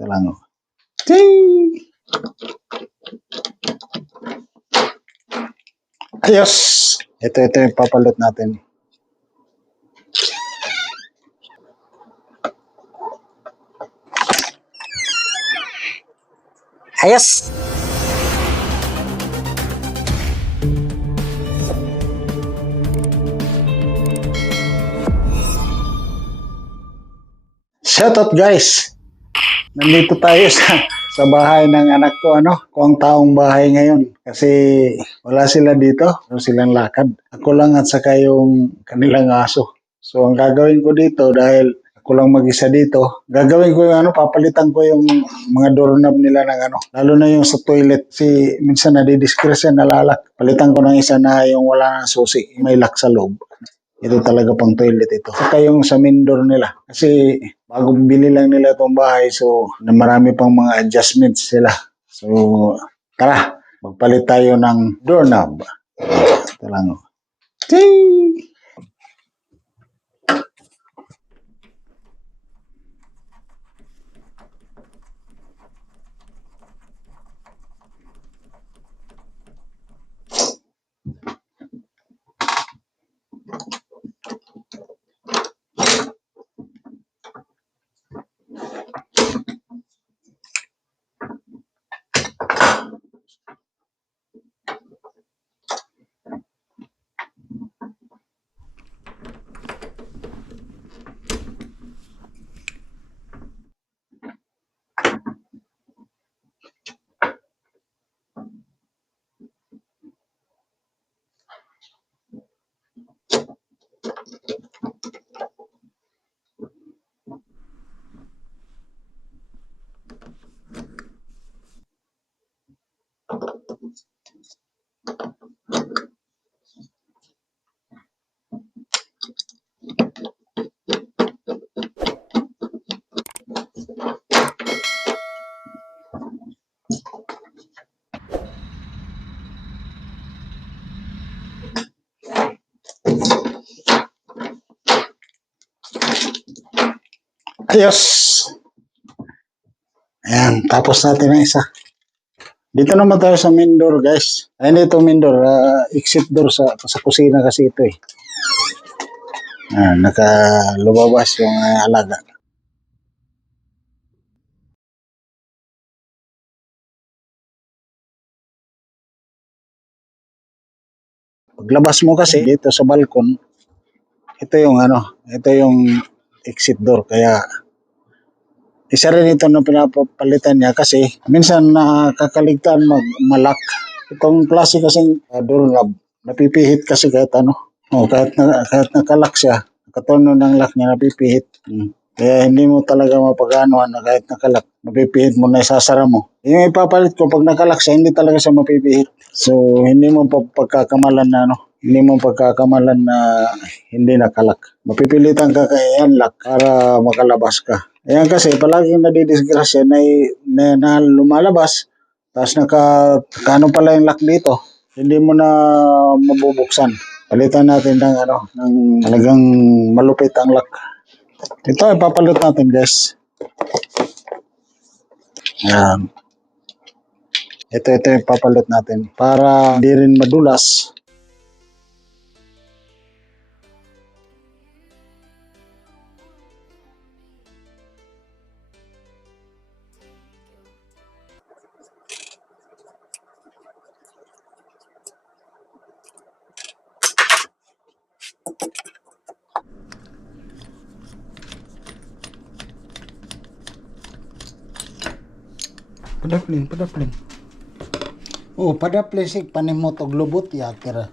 Ito lang. Ting! Ayos! Ito yung papalot natin. Ayos! Shoutout guys! Nandito tayo sa bahay ng anak ko, kung ang taong bahay ngayon. Kasi wala sila dito, wala silang lakad. Ako lang at saka yung kanilang aso. So ang gagawin ko dito dahil ako lang mag-isa dito, gagawin ko yung papalitan ko yung mga doorknob nila ng lalo na yung sa toilet. Si minsan nadidiskrasya, nalalak. Palitan ko ng isa na yung wala ng susi, may lock sa loob. Ito talaga pang toilet ito. Saka yung sa main door nila. Kasi bago bili lang nila itong bahay, so marami pang mga adjustments sila. So, tara, magpalit tayo ng doorknob. Ito lang. Ting! Ayos! Ayan, tapos natin ang isa. Dito naman tayo sa main door, guys. Ayun dito main door, exit door sa kusina kasi ito eh. Nakalubabas yung alaga. Paglabas mo kasi dito sa balkon, ito yung exit door. Kaya isa rin ito na pinapalitan niya kasi minsan nakakaligtaan malak. Itong klase kasing doorknob, napipihit kasi kahit kahit nakalak siya, nakatono ng lock niya, napipihit. Kaya hindi mo talaga mapag-anuhan na kahit nakalak, mapipihit mo na isasara mo. Yung ipapalit ko, pag nakalak siya, hindi talaga siya mapipihit. So, hindi mo pagkakamalan na hindi nakalak. Mapipilitan ka kay unlock para makalabas ka. Ayan kasi, palaging nadidisgrasya na lumalabas, tapos nakaano pala yung lock dito. Hindi mo na mabubuksan. Palitan natin ng talagang malupit ang lock. Ito, ipapalit natin guys. Ayan. Ito yung papalit natin para hindi rin madulas. Padapling. Oh, padapling sig panimot og lubot ya tira.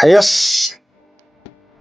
Ayos.